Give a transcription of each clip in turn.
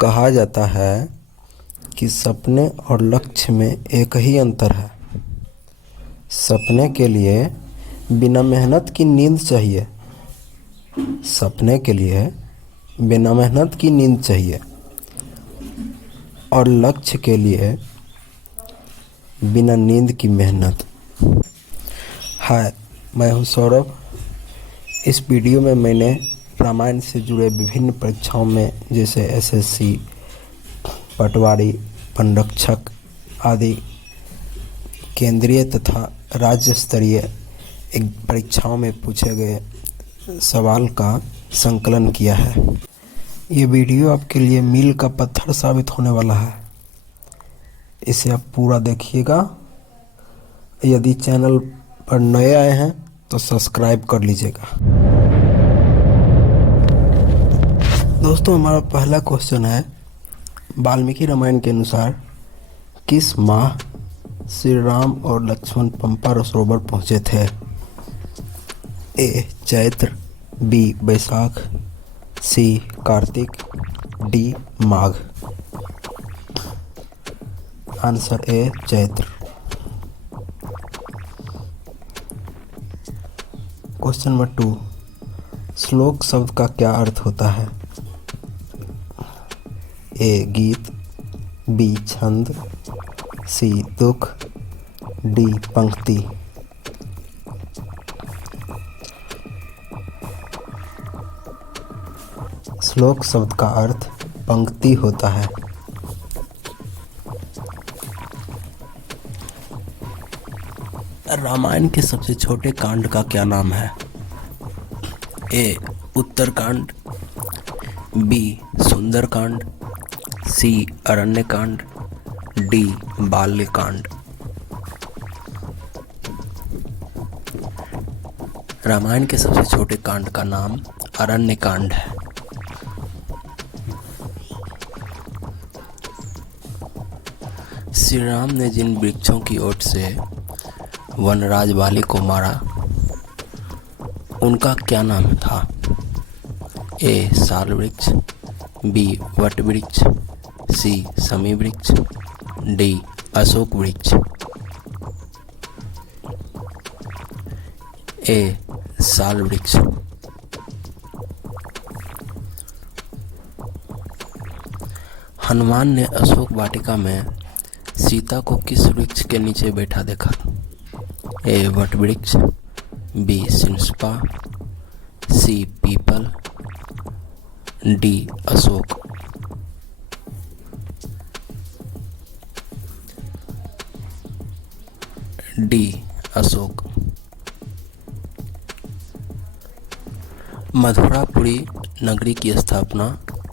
कहा जाता है कि सपने और लक्ष्य में एक ही अंतर है। सपने के लिए बिना मेहनत की नींद चाहिए। सपने के लिए बिना मेहनत की नींद चाहिए और लक्ष्य के लिए बिना नींद की मेहनत। हाय, मैं हूं सौरभ। इस वीडियो में मैंने रामायण से जुड़े विभिन्न परीक्षाओं में जैसे एसएससी, पटवारी, वनरक्षक आदि केंद्रीय तथा राज्य स्तरीय परीक्षाओं में पूछे गए सवाल का संकलन किया है। ये वीडियो आपके लिए मील का पत्थर साबित होने वाला है। इसे आप पूरा देखिएगा। यदि चैनल पर नए आए हैं तो सब्सक्राइब कर लीजिएगा। दोस्तों, हमारा पहला क्वेश्चन है, वाल्मीकि रामायण के अनुसार किस माह श्री राम और लक्ष्मण पंपा सरोवर पहुँचे थे? A Chaitra, B Baisakh, C Kartik, D Magh. Answer A Chaitra. Question number 2, श्लोक शब्द का क्या अर्थ होता है? ए गीत, बी छंद, सी दुख, डी पंक्ति। श्लोक शब्द का अर्थ पंक्ति होता है। रामायण के सबसे छोटे कांड का क्या नाम है? ए उत्तरकांड, बी सुंदरकांड, सी अरण्यकांड, डी बाल्यकांड। रामायण के सबसे छोटे कांड का नाम अरण्यकांड है। श्री राम ने जिन वृक्षों की ओट से वनराज बाली को मारा उनका क्या नाम था? ए साल वृक्ष, बी वट वृक्ष, सी समी वृक्ष, डी अशोक वृक्ष। ए साल वृक्ष। हनुमान ने अशोक वाटिका में सीता को किस वृक्ष के नीचे बैठा देखा? ए वट वृक्ष, बी सिंसपा, सी पीपल, डी अशोक। डी अशोक। मथुरापुरी नगरी की स्थापना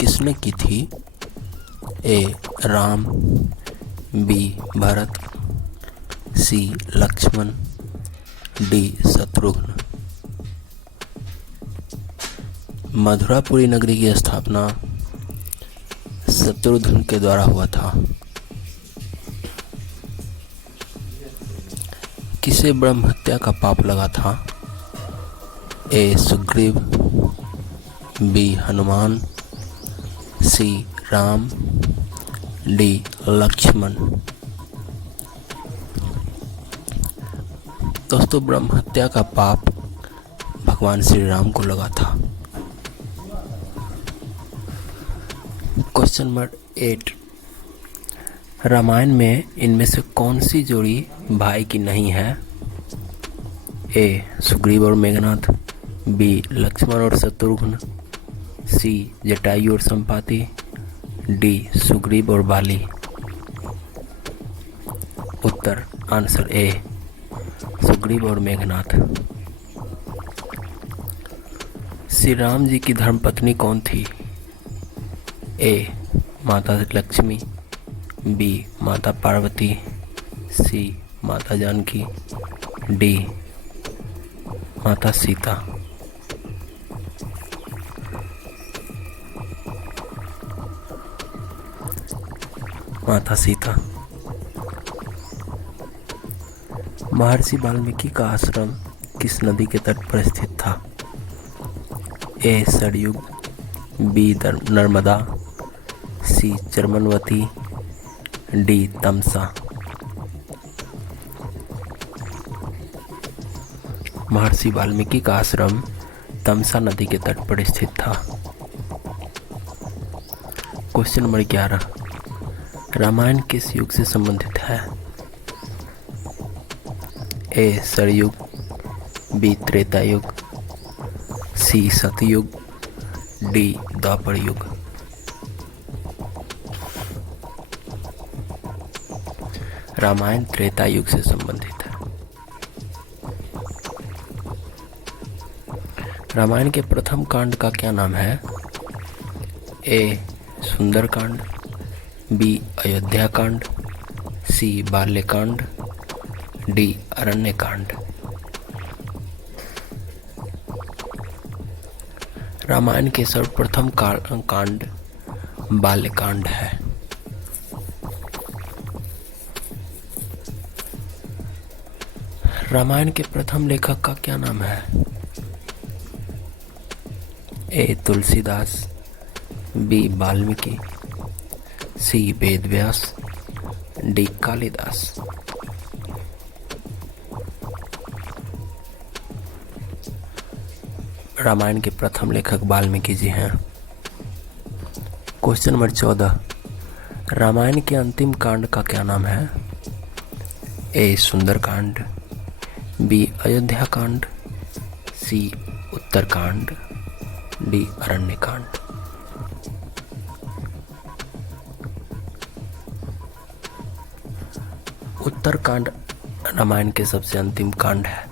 किसने की थी? A Ram, B Bharat, C Lakshman, D Shatrughan. Mathurapuri नगरी की स्थापना शत्रुघ्न के द्वारा हुआ था। किसे ब्रह्म हत्या का पाप लगा था? ए सुग्रीव, बी हनुमान, सी राम, डी लक्ष्मण। दोस्तों, ब्रह्म हत्या का पाप भगवान श्री राम को लगा था। क्वेश्चन नंबर 8, रामायण में इनमें से कौन सी जोड़ी भाई की नहीं है? ए सुग्रीव और मेघनाथ, बी लक्ष्मण और शत्रुघ्न, सी जटायु और संपाति, डी सुग्रीव और बाली। उत्तर आंसर ए सुग्रीव और मेघनाथ। श्री राम जी की धर्मपत्नी कौन थी? ए माता लक्ष्मी, बी माता पार्वती, सी माता जानकी, डी माता सीता। माता सीता। महर्षि वाल्मीकि का आश्रम किस नदी के तट पर स्थित था? ए सरयू, बी नर्मदा, सी चरमनवती, डी तमसा। महर्षि वाल्मीकि का आश्रम तमसा नदी के तट पर स्थित था। क्वेश्चन नंबर 11, रामायण किस युग से संबंधित है? ए सरयुग, बी त्रेता युग, सी सतयुग, डी द्वापर युग। रामायण त्रेता युग से संबंधित है। रामायण के प्रथम कांड का क्या नाम है? ए सुंदर कांड, बी अयोध्या कांड, सी बाल्यकांड, डी अरण्य कांड। रामायण के सर्वप्रथम कांड बाल्यकांड है। रामायण के प्रथम लेखक का क्या नाम है? ए तुलसीदास, बी वाल्मीकि, सी वेदव्यास, डी कालिदास। रामायण के प्रथम लेखक वाल्मीकि जी हैं। क्वेश्चन नंबर 14, रामायण के अंतिम कांड का क्या नाम है? ए सुंदरकांड, बी अयोध्या कांड, सी उत्तरकांड, डी अरण्य कांड। उत्तरकांड रामायण के सबसे अंतिम कांड है।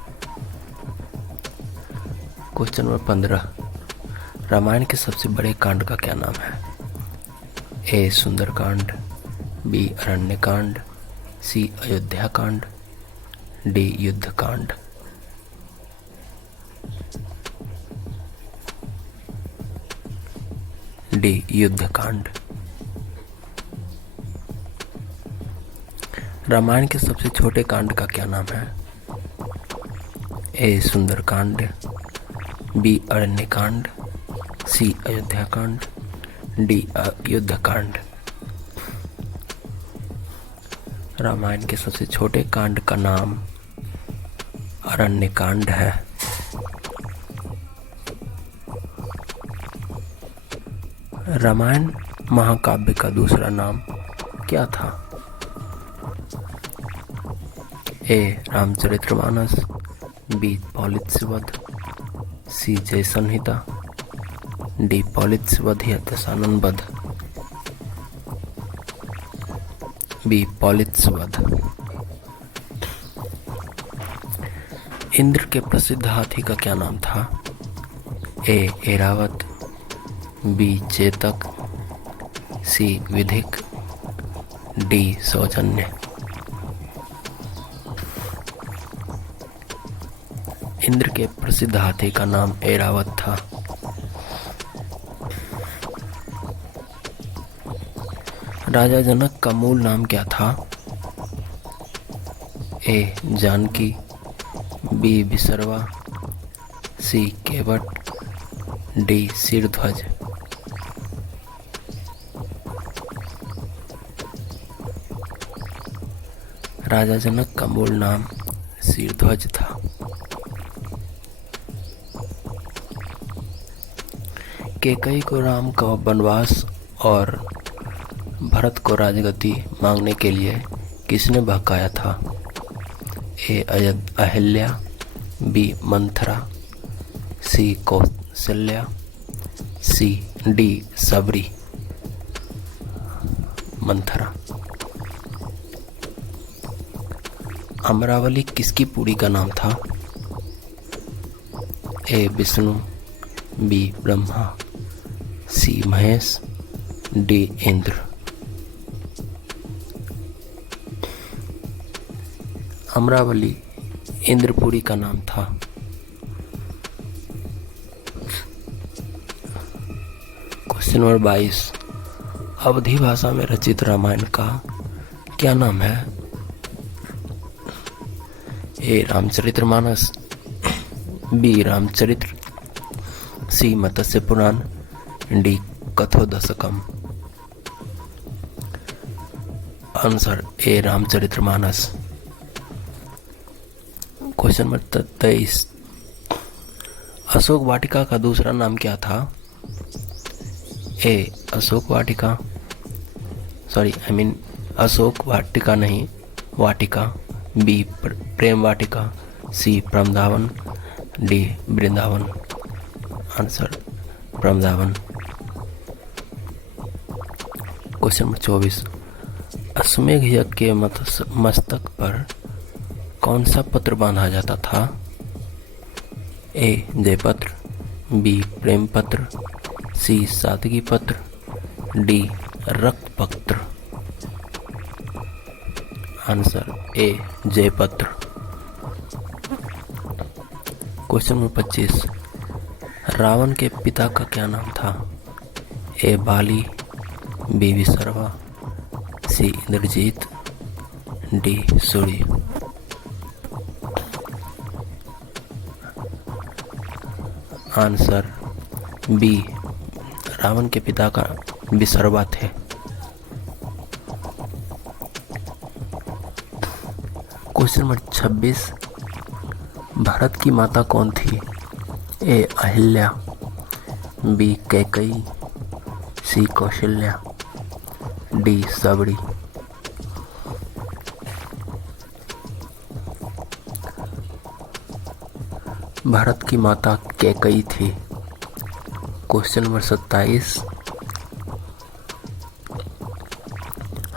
क्वेश्चन नंबर 15, रामायण के सबसे बड़े कांड का क्या नाम है? ए सुंदरकांड, बी अरण्य कांड, सी अयोध्या कांड, डी युद्ध कांड। डी युद्ध कांड। रामायण के सबसे छोटे कांड का क्या नाम है? ए सुंदरकांड, बी अरण्य कांड, सी अयोध्या कांड, डी युद्ध कांड। रामायण के सबसे छोटे कांड का नाम अरण्य कांड है। रामायण महाकाव्य का दूसरा नाम क्या था? ए रामचरितमानस, बी पौलित्य, सी जय संहिता, डी पौलित्य या दशानन वध। बी पौलित्य। इंद्र के प्रसिद्ध हाथी का क्या नाम था? ए ऐरावत, बी चेतक, सी विधिक, डी सौजन्य। इंद्र के प्रसिद्ध हाथी का नाम ऐरावत था। राजा जनक का मूल नाम क्या था? ए जानकी, बी विसर्वा, सी केवट, डी सिरध्वज। राजा जनक का मूल नाम सिरध्वज था। कैकेयी को राम का वनवास और भरत को राजगद्दी मांगने के लिए किसने बहकाया था? ए अहिल्या, बी मंथरा, सी कौशल्या, सी डी सबरी। मंथरा। अमरावली किसकी पुरी का नाम था? ए विष्णु, बी ब्रह्मा, सी महेश, डी इंद्र। अमरावली इंद्रपुरी का नाम था। क्वेश्चन नंबर 22, अवधी भाषा में रचित रामायण का क्या नाम है? A Ramcharitmanas, B Ramcharitra, C Matsya Puran, D Kathodashakam. Answer A Ramcharitmanas. Question number 23, Ashok Vatika का दूसरा नाम क्या था? ए अशोक वाटिका, अशोक वाटिका नहीं, वाटिका। B Prem Vatika, C Vrindavan, D Vrindavan. Answer Vrindavan. Question number 24, अश्वमेध यज्ञ के मस्तक पर कौन सा पत्र बांधा जाता था? ए जयपत्र, बी प्रेम पत्र, सी सादगी पत्र, डी रक्त पत्र। आंसर ए जयपत्र। क्वेश्चन नंबर 25, रावण के पिता का क्या नाम था? A Bali, B Vishrava, C Indrajit, D Surya. Answer B, Ravan के पिता का विसर्वा थे। क्वेश्चन नंबर 26, भारत की माता कौन थी? ए अहिल्या, बी कैकेयी, सी कौशल्या, डी सबरी। भारत की माता कैकेयी थी। क्वेश्चन नंबर 27,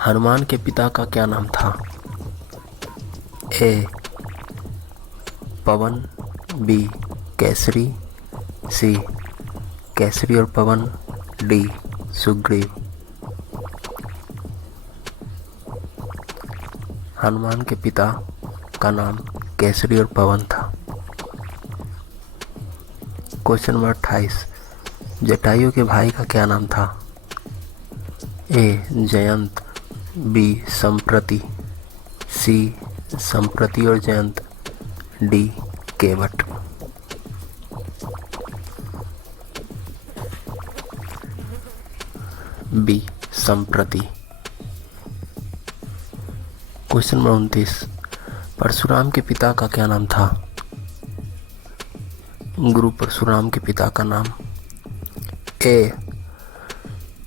हनुमान के पिता का क्या नाम था? ए पवन, बी केसरी, सी केसरी और पवन, डी सुग्रीव। हनुमान के पिता का नाम केसरी और पवन था। क्वेश्चन नंबर 28, जटायु के भाई का क्या नाम था? ए जयंत, बी संप्रति, सी संप्रति और जयंत, डी केवट। बी संप्रति। क्वेश्चन नंबर 29, परशुराम के पिता का क्या नाम था? गुरु परशुराम के पिता का नाम ए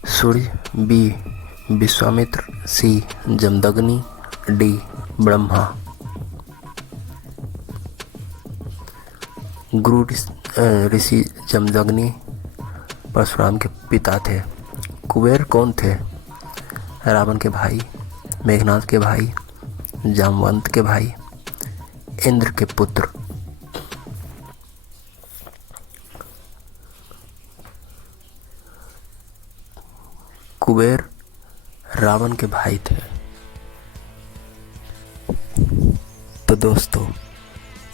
सूर्य, बी विश्वामित्र, सी जमदग्नि, डी ब्रह्मा। गुरु ऋषि जमदग्नि परशुराम के पिता थे। कुबेर कौन थे? रावण के भाई, मेघनाद के भाई, जामवंत के भाई, इंद्र के पुत्र। कुबेर रावण के भाई थे। तो दोस्तों,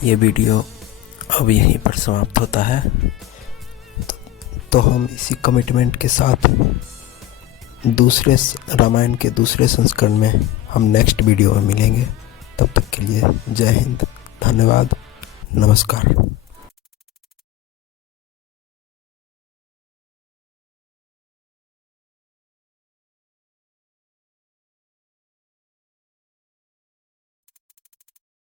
ये वीडियो अब यहीं पर समाप्त होता है। तो हम इसी कमिटमेंट के साथ दूसरे रामायण के दूसरे संस्करण में हम नेक्स्ट वीडियो में मिलेंगे। तब तक के लिए जय हिंद, धन्यवाद, नमस्कार।